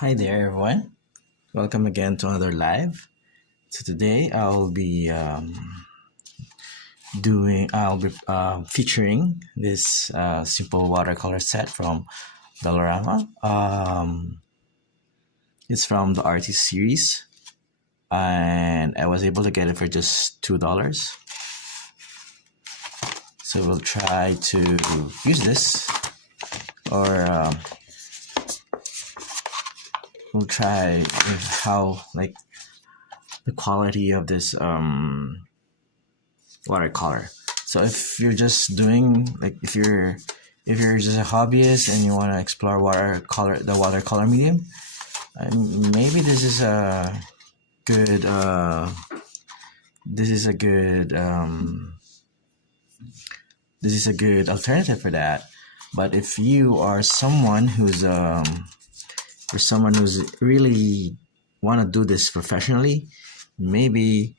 Hi there, everyone. Welcome again to another live. So today I'll be featuring this simple watercolor set from Dollarama. It's from the Artiste series, and I was able to get it for just $2. So we'll try to use this, or we'll try how the quality of this watercolor. So if you're just doing if you're just a hobbyist and you want to explore the watercolor medium, maybe good this is a good this is a good alternative for that. But if you are someone who's really want to do this professionally, maybe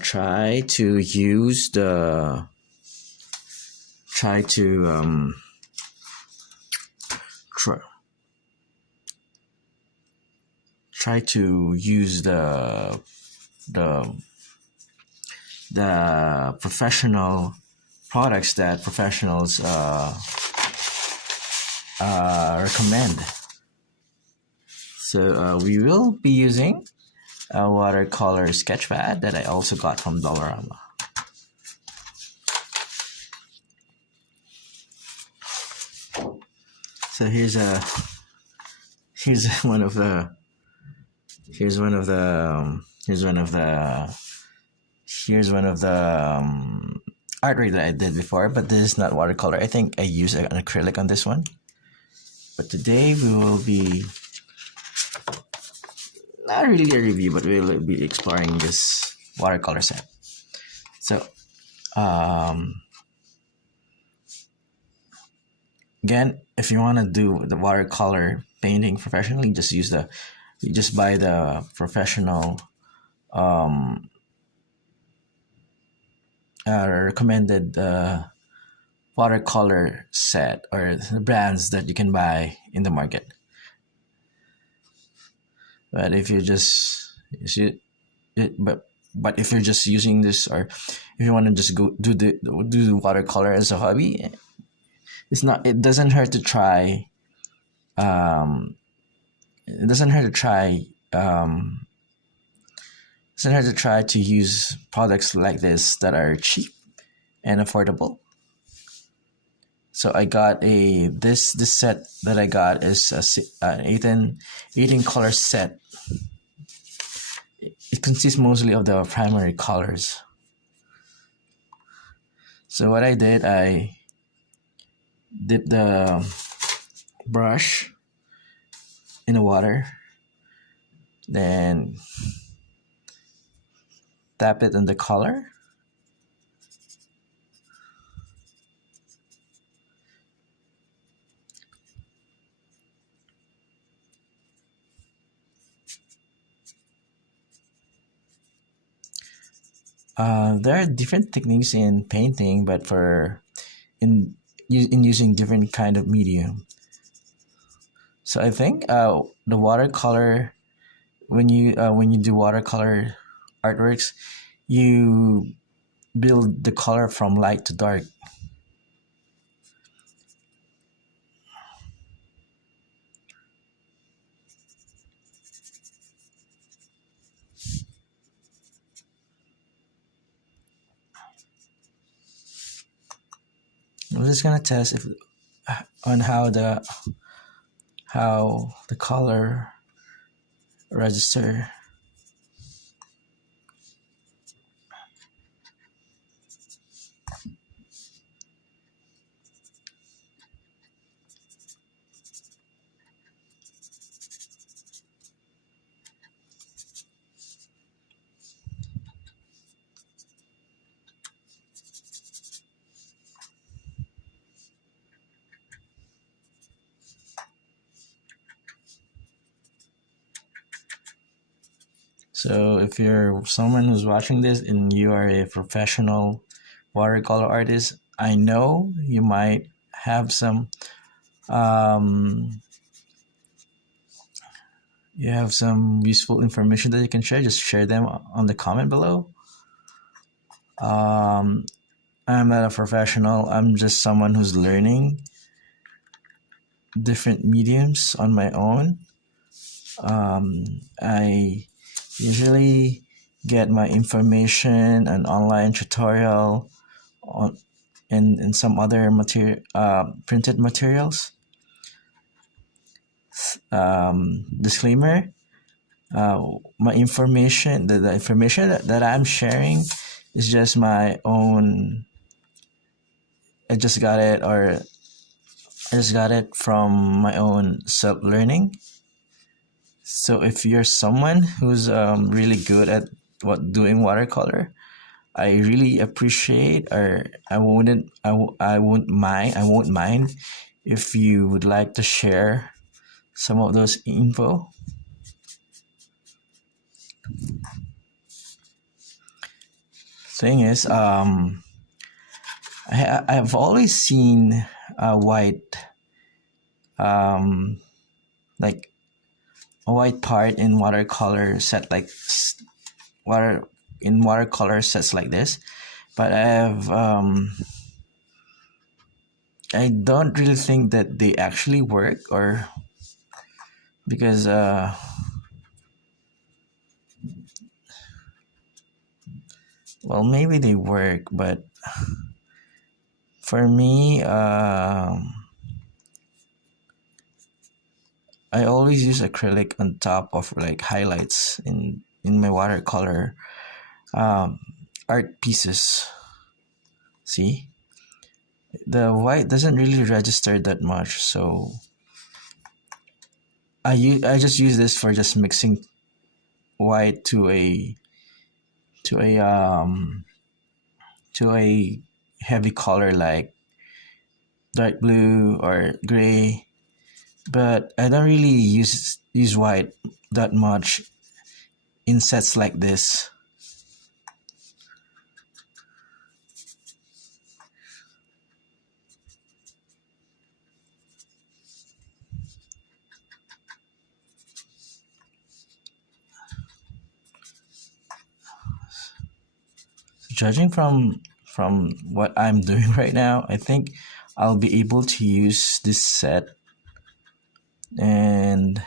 try to use the try to try, try to use the professional products that professionals recommend. So we will be using a watercolor sketchpad that I also got from Dollarama. So here's one of the here's one of the here's one of the here's one of the artwork that I did before, but this is not watercolor. I think I used an acrylic on this one. But today we will be not really a review, but we'll be exploring this watercolor set. So again, if you want to do the watercolor painting professionally, just buy the professional recommended watercolor set, or the brands that you can buy in the market. But if you just but if you're just using this, or if you want to just go do watercolor as a hobby, it doesn't hurt to try. It doesn't hurt to try. Doesn't hurt to try to use products like this that are cheap and affordable. So I got this set that I got is an 18 color set. It consists mostly of the primary colors. So what I did, I dipped the brush in the water, then tap it on the color, there are different techniques in painting, but in using different kind of medium. So I think the watercolor, when you do watercolor artworks, you build the color from light to dark. I'm just gonna test on how the color register. So if you're someone who's watching this and you are a professional watercolor artist, I know you might have some you have some useful information that you can share, just share them on the comment below. Um, I'm not a professional. I'm just someone who's learning different mediums on my own. I usually get my information and online tutorial on in some other material printed materials. Disclaimer: my information, the information that I'm sharing, is just my own. I just got it, or I just got it from my own self learning. So if you're someone who's really good at what doing watercolor, I really appreciate, or I won't mind if you would like to share some of those info. Thing is, I've always seen white, um, like a white part in watercolor set like water in watercolor sets like this, but I don't really think that they actually work, or because well, maybe they work, but for me, I always use acrylic on top of like highlights in my watercolor um, art pieces. See, the white doesn't really register that much, so I just use this for just mixing white to a to a heavy color like dark blue or gray, but I don't really use white that much in sets like this. Judging from what I'm doing right now, I think I'll be able to use this set, and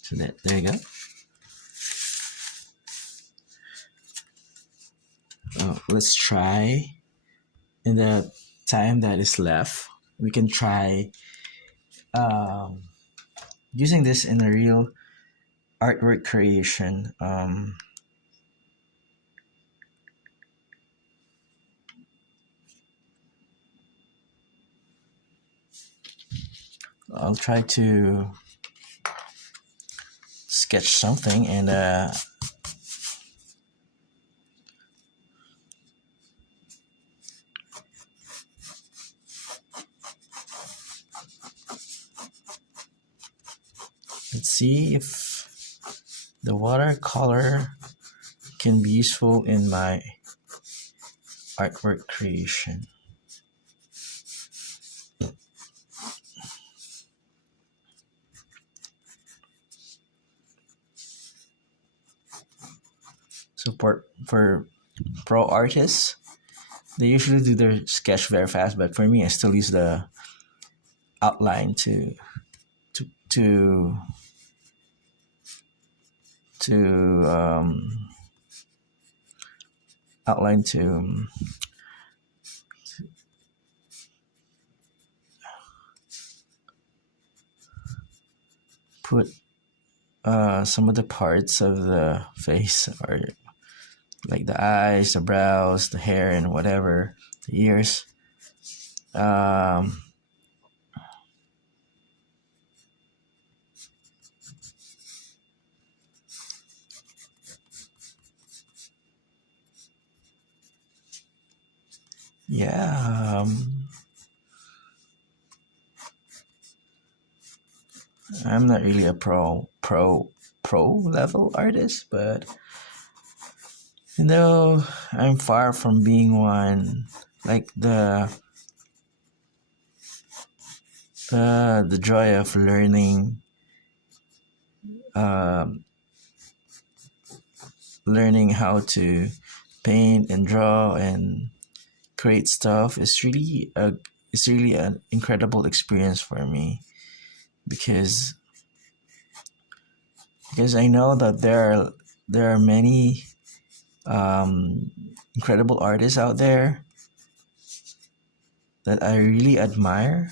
so there you go. Let's try in the time that is left. We can try um, using this in a real artwork creation. I'll try to sketch something, and let's see if the watercolor can be useful in my artwork creation. So for pro artists, they usually do their sketch very fast, but for me, I still use the outline to to to outline to put some of the parts of the face, or like the eyes, the brows, the hair, and whatever, the ears. Um, yeah, I'm not really a pro level artist, but You know, I'm far from being one. Like the joy of um, learning how to paint and draw and create stuff is really an incredible experience for me because I know that there are many um, incredible artists out there that I really admire.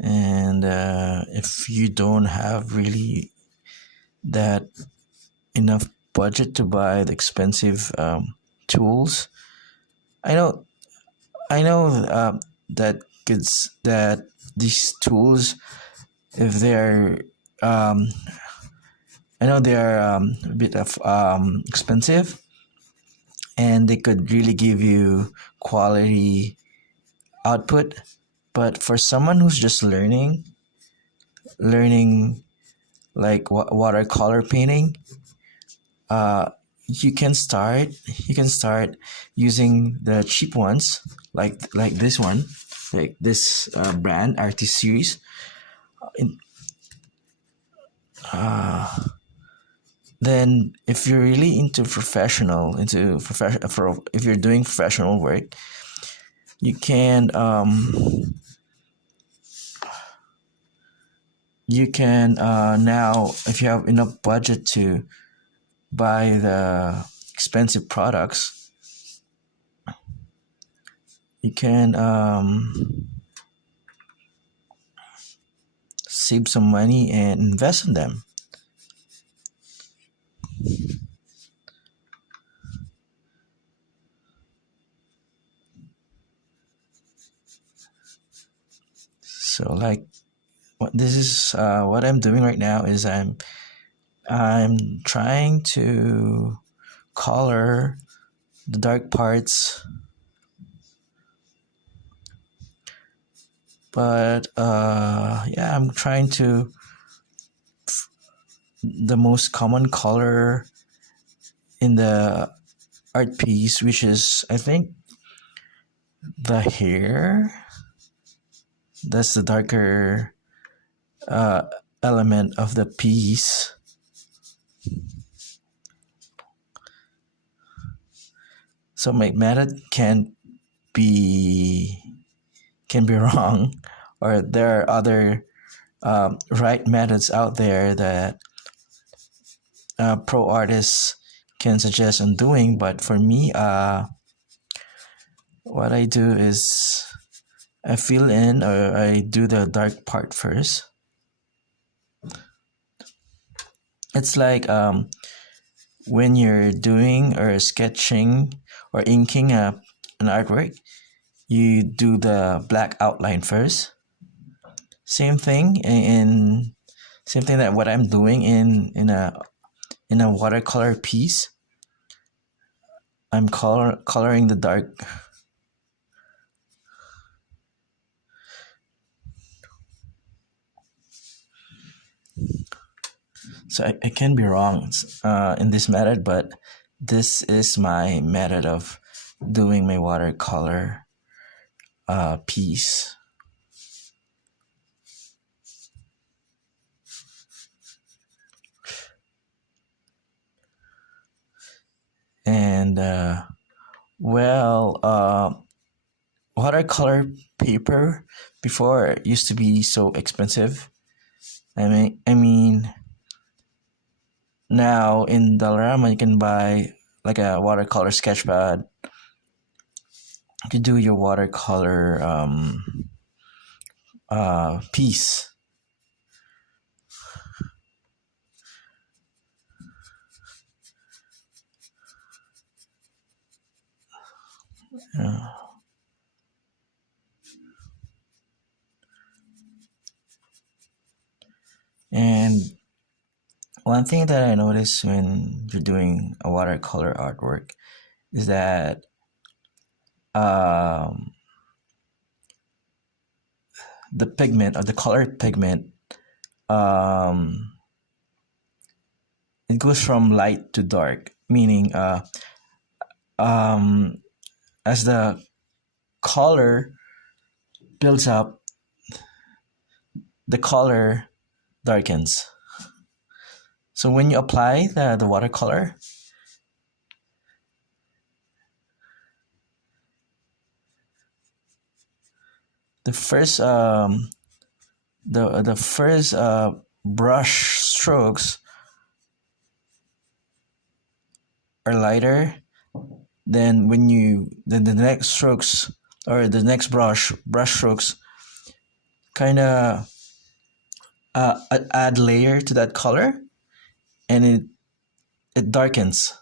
And if you don't have really that enough budget to buy the expensive tools, I know I know that these tools, if they're um, I know they're a bit of expensive, and they could really give you quality output. But for someone who's just learning like watercolor painting, uh, you can start using the cheap ones like this one, like this brand Artiste series. In, then if you're really into professional for if you're doing professional work, you can now, if you have enough budget to buy the expensive products, you can save some money and invest in them. So like what I'm doing right now is I'm trying to color the dark parts, but yeah, I'm trying to the most common color in the art piece, which is I think the hair. That's the darker uh, element of the piece. So my method be can be wrong, or there are other right methods out there that pro artists can suggest on doing. But for me, what I do is I fill in or I do the dark part first. It's like when you're doing or sketching or inking an artwork, you do the black outline first. Same thing in same thing that what I'm doing in a watercolor piece. I'm coloring the dark. So I can be wrong in this method, but this is my method of doing my watercolor piece. And well, watercolor paper before used to be so expensive. I mean, now in Dollarama you can buy like a watercolor sketch pad to do your watercolor piece. Uh, And one thing that I noticed when you're doing a watercolor artwork is that um, the pigment or the color pigment, um, it goes from light to dark, meaning um, as the color builds up, the color darkens. So when you apply the watercolor, the first the first brush strokes are lighter. Then the next strokes or the next brush strokes kind of add layer to that color, and it darkens.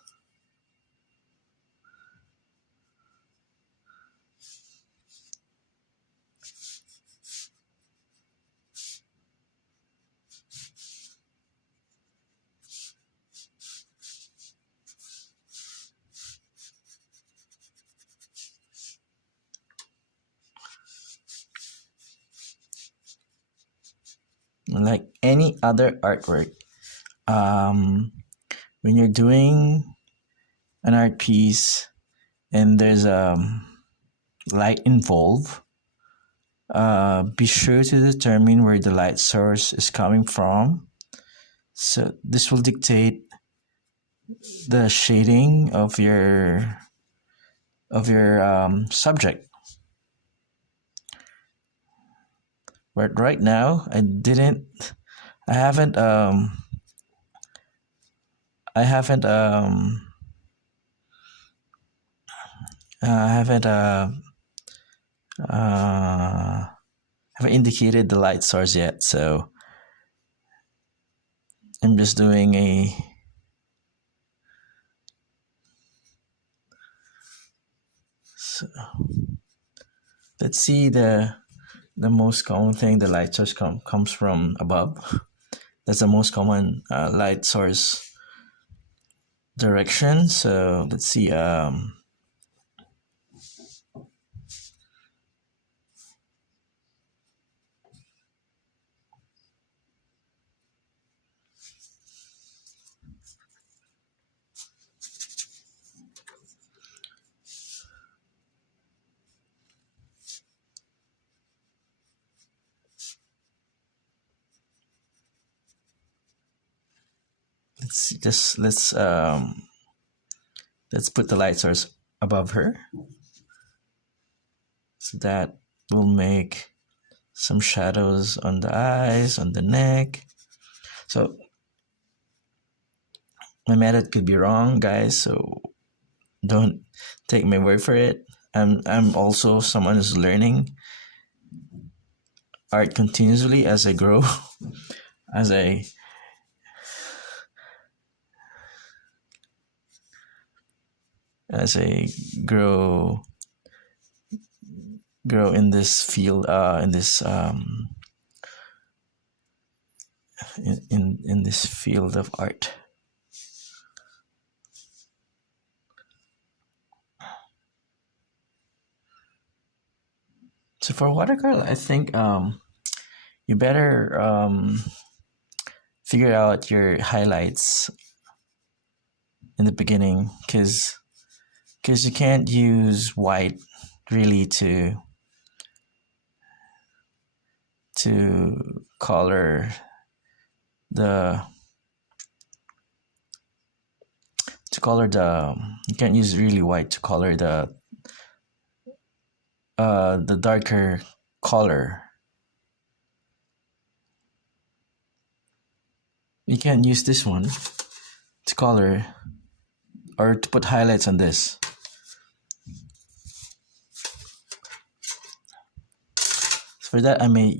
Like any other artwork, um, when you're doing an art piece and there's light involved, be sure to determine where the light source is coming from. So this will dictate the shading of your subject. But right now, I haven't, I haven't, I haven't, uh, haven't indicated the light source yet. So I'm just doing a. So let's see the most common thing the light source comes from above. That's the most common light source direction. So let's see. Let's put the light source above her, so that will make some shadows on the eyes, on the neck. So my method could be wrong, guys. So don't take my word for it. I'm also someone who's learning art continuously as I grow, as I grow in this field, in this field of art. So for watercolor, I think you better figure out your highlights in the beginning, because you can't use white really to color the you can't use really white to color the darker color. You can use this one to color or to put highlights on this. For that, I might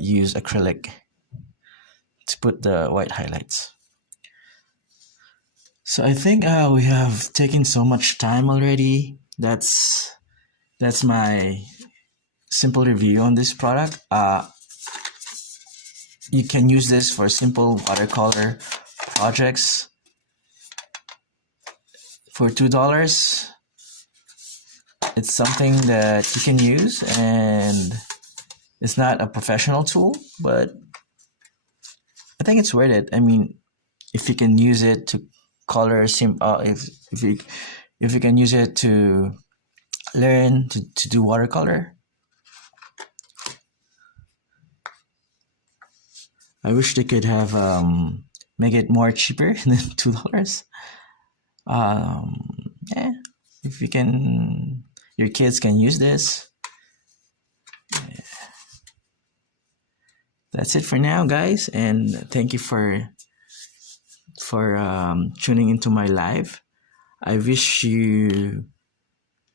use acrylic to put the white highlights. So I think we have taken so much time already. That's my simple review on this product. you can use this for simple watercolor projects for $2. It's something that you can use, and it's not a professional tool, but I think it's worth it. I mean, if you can use it to color if you can use it to learn to do watercolor. I wish they could have make it more cheaper than $2. Yeah, if you can, your kids can use this. That's it for now, guys, and thank you for tuning into my live. I wish you.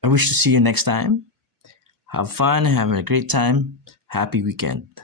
I wish to see you next time. Have fun, have a great time. Happy weekend.